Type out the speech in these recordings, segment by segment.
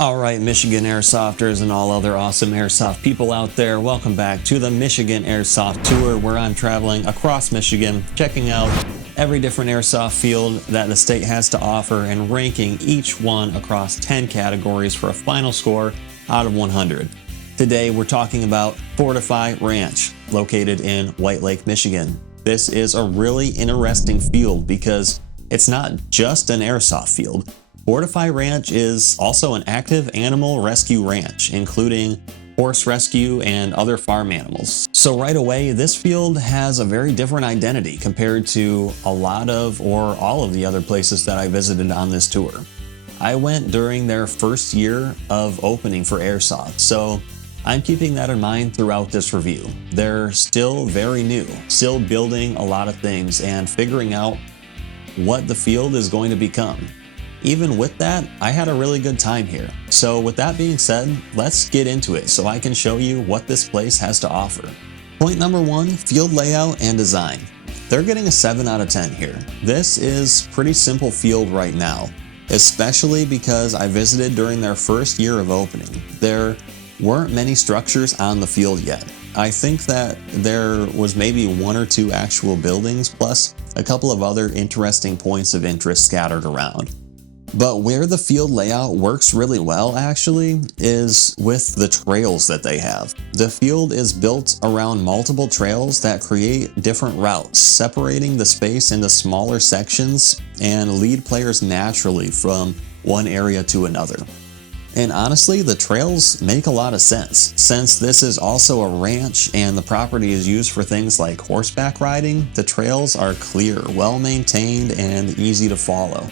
Alright, Michigan Airsofters and all other awesome airsoft people out there, welcome back to the Michigan Airsoft Tour, where I'm traveling across Michigan, checking out every different airsoft field that the state has to offer and ranking each one across 10 categories for a final score out of 100. Today we're talking about Fortify Ranch, located in White Lake, Michigan. This is a really interesting field because it's not just an airsoft field. Fortify Ranch is also an active animal rescue ranch, including horse rescue and other farm animals. So right away, this field has a very different identity compared to a lot of or all of the other places that I visited on this tour. I went during their first year of opening for airsoft, so I'm keeping that in mind throughout this review. They're still very new, still building a lot of things and figuring out what the field is going to become. Even with that, I had a really good time here. So with that being said, let's get into it so I can show you what this place has to offer. Point number one, field layout and design. They're getting a 7 out of 10 here. This is pretty simple field right now, especially because I visited during their first year of opening. There weren't many structures on the field yet. I think that there was maybe 1 or 2 actual buildings plus a couple of other interesting points of interest scattered around. But where the field layout works really well actually is with the trails that they have. The field is built around multiple trails that create different routes, separating the space into smaller sections and lead players naturally from one area to another. And honestly, the trails make a lot of sense. Since this is also a ranch and the property is used for things like horseback riding, the trails are clear, well maintained, and easy to follow.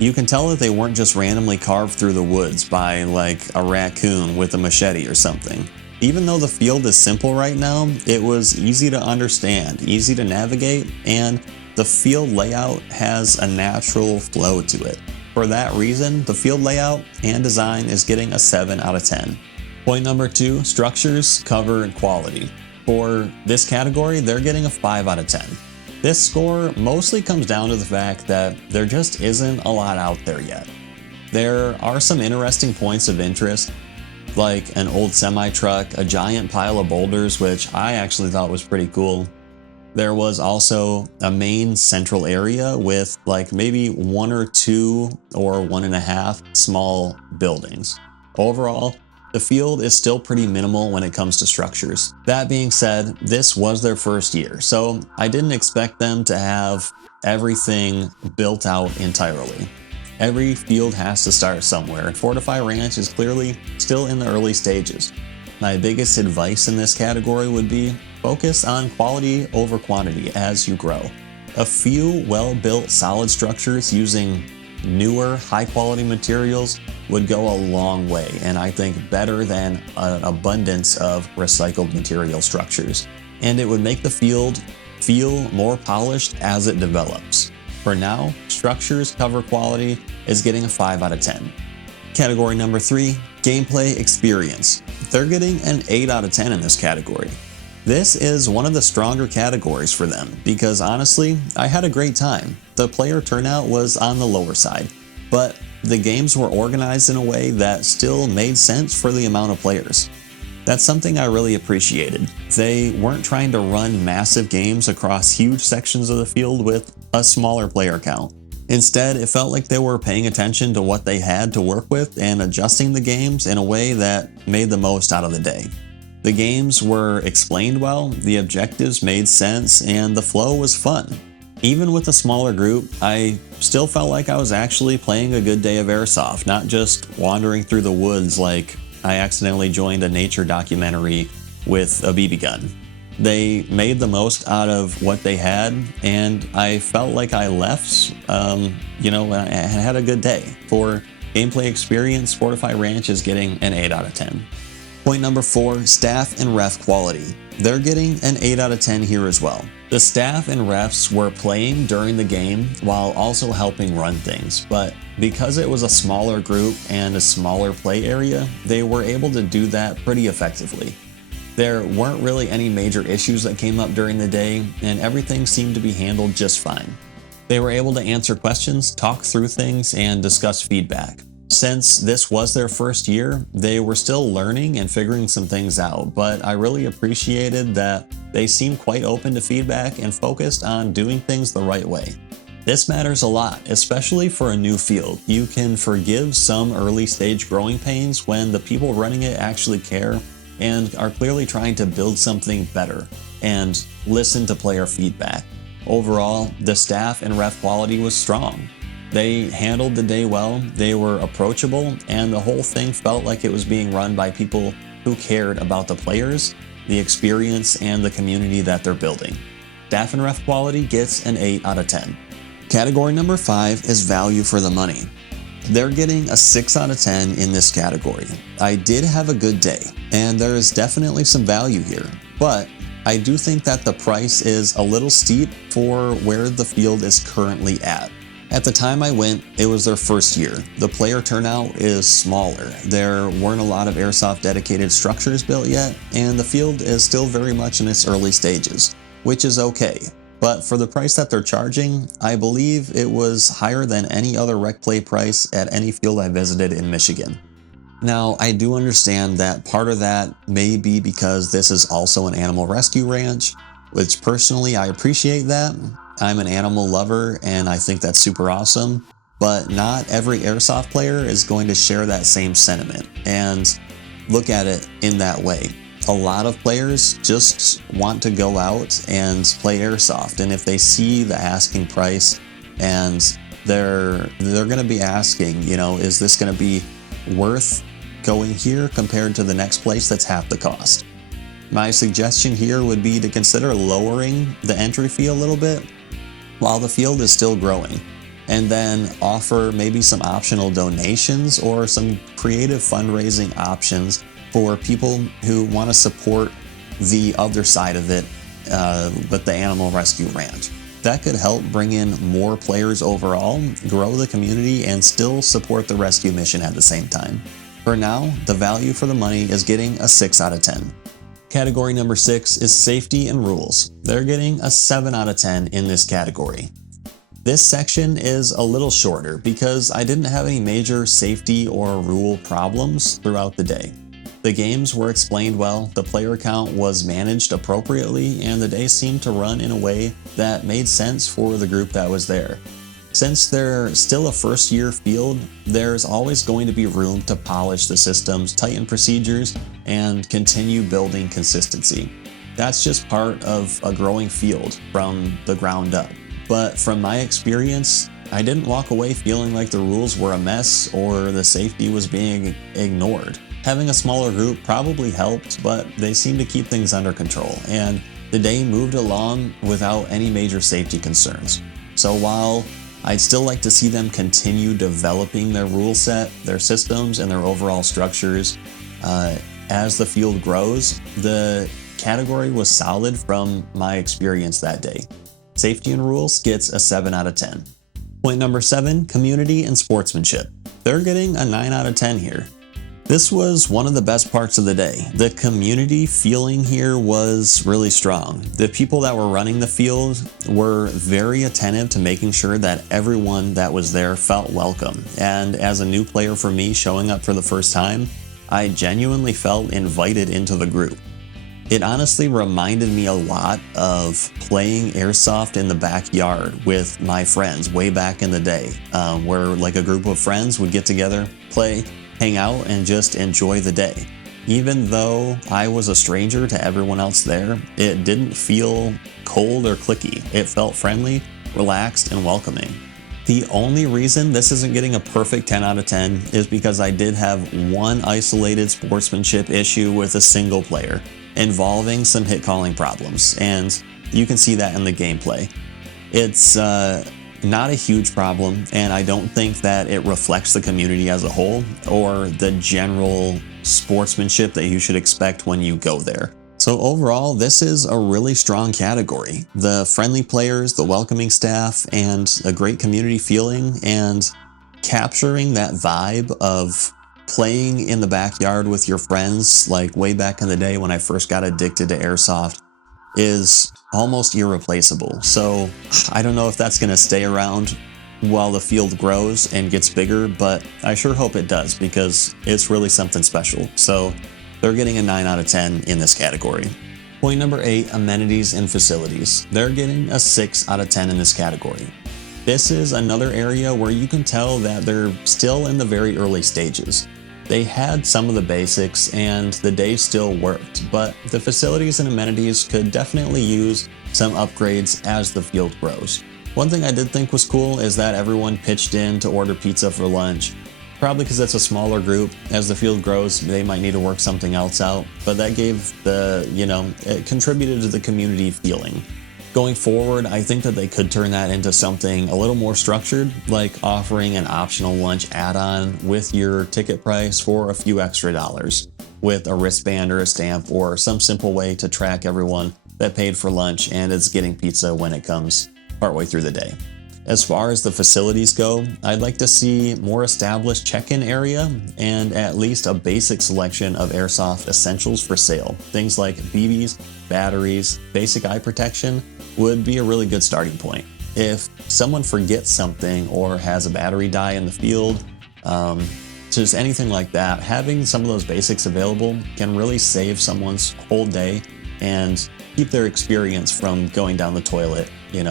You can tell that they weren't just randomly carved through the woods by like a raccoon with a machete or something. Even though the field is simple right now, it was easy to understand, easy to navigate, and the field layout has a natural flow to it. For that reason, the field layout and design is getting a 7 out of 10. Point number 2, structures, cover, and quality. For this category, they're getting a 5 out of 10. This score mostly comes down to the fact that there just isn't a lot out there yet. There are some interesting points of interest, like an old semi-truck, a giant pile of boulders, which I actually thought was pretty cool. There was also a main central area with like maybe 1 or 2 or 1.5 small buildings. Overall, the field is still pretty minimal when it comes to structures. That being said, this was their first year, so I didn't expect them to have everything built out entirely. Every field has to start somewhere, and Fortify Ranch is clearly still in the early stages. My biggest advice in this category would be focus on quality over quantity as you grow. A few well-built solid structures using newer, high-quality materials would go a long way, and I think better than an abundance of recycled material structures. And it would make the field feel more polished as it develops. For now, structures cover quality is getting a 5 out of 10. Category number 3, gameplay experience. They're getting an 8 out of 10 in this category. This is one of the stronger categories for them because honestly, I had a great time. The player turnout was on the lower side, but the games were organized in a way that still made sense for the amount of players. That's something I really appreciated. They weren't trying to run massive games across huge sections of the field with a smaller player count. Instead, it felt like they were paying attention to what they had to work with and adjusting the games in a way that made the most out of the day. The games were explained well, the objectives made sense, and the flow was fun. Even with a smaller group, I still felt like I was actually playing a good day of airsoft, not just wandering through the woods like I accidentally joined a nature documentary with a BB gun. They made the most out of what they had, and I felt like I left, I had a good day. For gameplay experience, Fortify Ranch is getting an 8 out of 10. Point number 4, staff and ref quality. They're getting an 8 out of 10 here as well. The staff and refs were playing during the game while also helping run things, but because it was a smaller group and a smaller play area, they were able to do that pretty effectively. There weren't really any major issues that came up during the day, and everything seemed to be handled just fine. They were able to answer questions, talk through things, and discuss feedback. Since this was their first year, they were still learning and figuring some things out, but I really appreciated that they seemed quite open to feedback and focused on doing things the right way. This matters a lot, especially for a new field. You can forgive some early stage growing pains when the people running it actually care and are clearly trying to build something better and listen to player feedback. Overall, the staff and ref quality was strong. They handled the day well, they were approachable, and the whole thing felt like it was being run by people who cared about the players, the experience, and the community that they're building. Staff and ref quality gets an 8 out of 10. Category number 5 is value for the money. They're getting a 6 out of 10 in this category. I did have a good day, and there is definitely some value here, but I do think that the price is a little steep for where the field is currently at. At the time I went, it was their first year. The player turnout is smaller. There weren't a lot of airsoft dedicated structures built yet, and the field is still very much in its early stages, which is okay. But for the price that they're charging, I believe it was higher than any other rec play price at any field I visited in Michigan. Now, I do understand that part of that may be because this is also an animal rescue ranch, which personally I appreciate that. I'm an animal lover and I think that's super awesome, but not every airsoft player is going to share that same sentiment and look at it in that way. A lot of players just want to go out and play airsoft, and if they see the asking price and they're going to be asking, is this going to be worth going here compared to the next place that's half the cost? My suggestion here would be to consider lowering the entry fee a little bit while the field is still growing, and then offer maybe some optional donations or some creative fundraising options for people who want to support the other side of it, but the animal rescue ranch. That could help bring in more players overall, grow the community, and still support the rescue mission at the same time. For now, the value for the money is getting a 6 out of 10. Category number 6 is safety and rules. They're getting a 7 out of 10 in this category. This section is a little shorter because I didn't have any major safety or rule problems throughout the day. The games were explained well, the player count was managed appropriately, and the day seemed to run in a way that made sense for the group that was there. Since they're still a first-year field, there's always going to be room to polish the systems, tighten procedures, and continue building consistency. That's just part of a growing field from the ground up. But from my experience, I didn't walk away feeling like the rules were a mess or the safety was being ignored. Having a smaller group probably helped, but they seemed to keep things under control, and the day moved along without any major safety concerns. So while I'd still like to see them continue developing their rule set, their systems, and their overall structures as the field grows, the category was solid from my experience that day. Safety and rules gets a 7 out of 10. Point number 7, community and sportsmanship. They're getting a 9 out of 10 here. This was one of the best parts of the day. The community feeling here was really strong. The people that were running the field were very attentive to making sure that everyone that was there felt welcome. And as a new player for me showing up for the first time, I genuinely felt invited into the group. It honestly reminded me a lot of playing airsoft in the backyard with my friends way back in the day, where like a group of friends would get together, play, hang out, and just enjoy the day. Even though I was a stranger to everyone else there, it didn't feel cold or cliquey. It felt friendly, relaxed, and welcoming. The only reason this isn't getting a perfect 10 out of 10 is because I did have one isolated sportsmanship issue with a single player involving some hit calling problems, and you can see that in the gameplay. It's not a huge problem, and I don't think that it reflects the community as a whole or the general sportsmanship that you should expect when you go there. So overall, this is a really strong category. The friendly players, the welcoming staff, and a great community feeling, and capturing that vibe of playing in the backyard with your friends like way back in the day when I first got addicted to airsoft is almost irreplaceable. So I don't know if that's going to stay around while the field grows and gets bigger, but I sure hope it does because it's really something special. So they're getting a 9 out of 10 in this category. Point number 8, amenities and facilities. They're getting a 6 out of 10 in this category. This is another area where you can tell that they're still in the very early stages. They had some of the basics and the day still worked, but the facilities and amenities could definitely use some upgrades as the field grows. One thing I did think was cool is that everyone pitched in to order pizza for lunch. Probably because it's a smaller group. As the field grows, they might need to work something else out, but that gave it contributed to the community feeling. Going forward, I think that they could turn that into something a little more structured, like offering an optional lunch add-on with your ticket price for a few extra dollars, with a wristband or a stamp or some simple way to track everyone that paid for lunch and is getting pizza when it comes partway through the day. As far as the facilities go, I'd like to see more established check-in area and at least a basic selection of airsoft essentials for sale. Things like BBs, batteries, basic eye protection would be a really good starting point. If someone forgets something or has a battery die in the field, just anything like that, having some of those basics available can really save someone's whole day and keep their experience from going down the toilet, in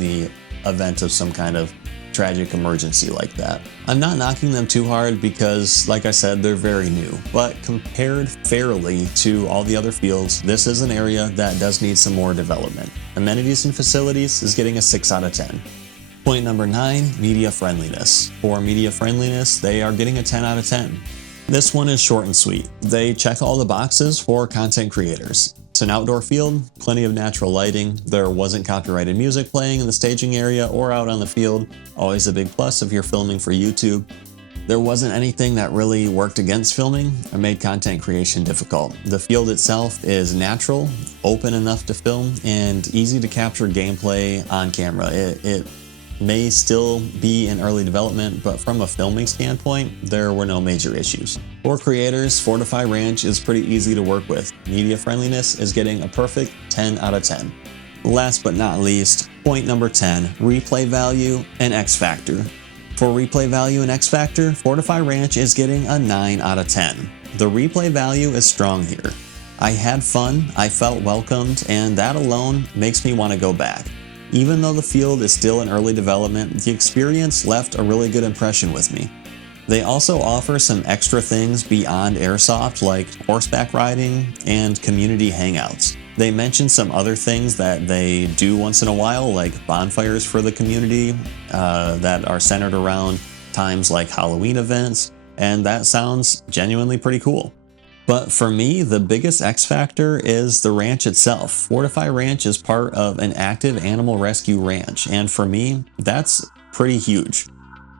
the event of some kind of tragic emergency like that. I'm not knocking them too hard because, like I said, they're very new, but compared fairly to all the other fields, this is an area that does need some more development. Amenities and facilities is getting a 6 out of 10. Point number 9, media friendliness. For media friendliness, they are getting a 10 out of 10. This one is short and sweet. They check all the boxes for content creators. It's an outdoor field, plenty of natural lighting, there wasn't copyrighted music playing in the staging area or out on the field, always a big plus if you're filming for YouTube. There wasn't anything that really worked against filming or made content creation difficult. The field itself is natural, open enough to film, and easy to capture gameplay on camera. It may still be in early development, but from a filming standpoint, there were no major issues. For creators, Fortify Ranch is pretty easy to work with. Media friendliness is getting a perfect 10 out of 10. Last but not least, point number 10, replay value and X Factor. For replay value and X Factor, Fortify Ranch is getting a 9 out of 10. The replay value is strong here. I had fun, I felt welcomed, and that alone makes me want to go back. Even though the field is still in early development, the experience left a really good impression with me. They also offer some extra things beyond airsoft like horseback riding and community hangouts. They mention some other things that they do once in a while, like bonfires for the community that are centered around times like Halloween events, and that sounds genuinely pretty cool. But for me, the biggest X factor is the ranch itself. Fortify Ranch is part of an active animal rescue ranch, and for me, that's pretty huge.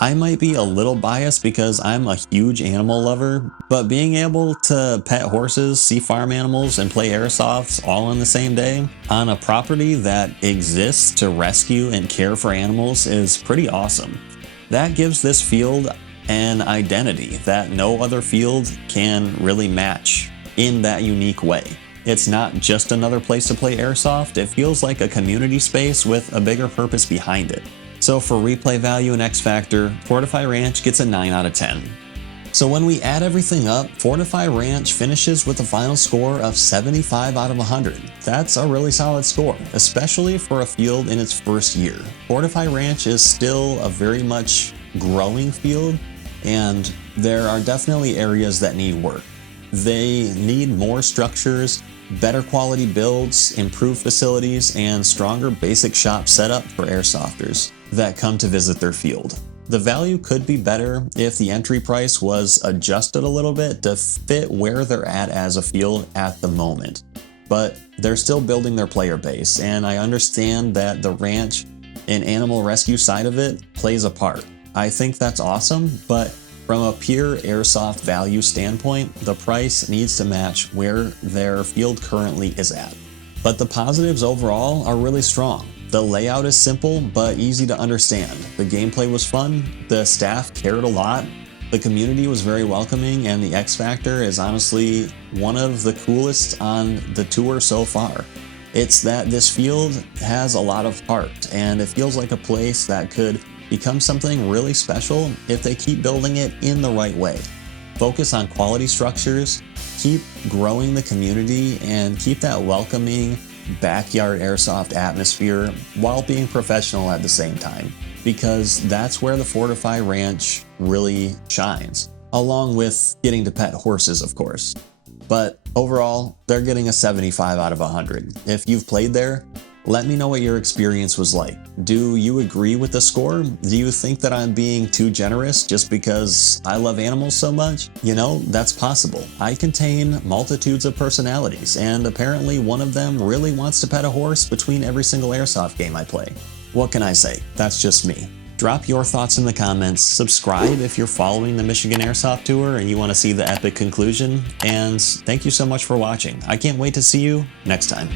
I might be a little biased because I'm a huge animal lover, but being able to pet horses, see farm animals, and play airsoft all on the same day on a property that exists to rescue and care for animals is pretty awesome. That gives this field an identity that no other field can really match in that unique way. It's not just another place to play airsoft, it feels like a community space with a bigger purpose behind it. So for replay value and X Factor, Fortify Ranch gets a 9 out of 10. So when we add everything up, Fortify Ranch finishes with a final score of 75 out of 100. That's a really solid score, especially for a field in its first year. Fortify Ranch is still a very much growing field, and there are definitely areas that need work. They need more structures, better quality builds, improved facilities, and stronger basic shop setup for airsofters that come to visit their field. The value could be better if the entry price was adjusted a little bit to fit where they're at as a field at the moment. But they're still building their player base, and I understand that the ranch and animal rescue side of it plays a part. I think that's awesome, but from a pure airsoft value standpoint, the price needs to match where their field currently is at. But the positives overall are really strong. The layout is simple but easy to understand. The gameplay was fun, the staff cared a lot, the community was very welcoming, and the X Factor is honestly one of the coolest on the tour so far. It's that this field has a lot of heart, and it feels like a place that could become something really special if they keep building it in the right way. Focus on quality structures, keep growing the community, and keep that welcoming backyard airsoft atmosphere while being professional at the same time, because that's where the Fortify Ranch really shines, along with getting to pet horses, of course. But overall, they're getting a 75 out of 100. If you've played there, let me know what your experience was like. Do you agree with the score? Do you think that I'm being too generous just because I love animals so much? You know, that's possible. I contain multitudes of personalities, and apparently one of them really wants to pet a horse between every single airsoft game I play. What can I say? That's just me. Drop your thoughts in the comments, subscribe if you're following the Michigan Airsoft Tour and you want to see the epic conclusion, and thank you so much for watching. I can't wait to see you next time.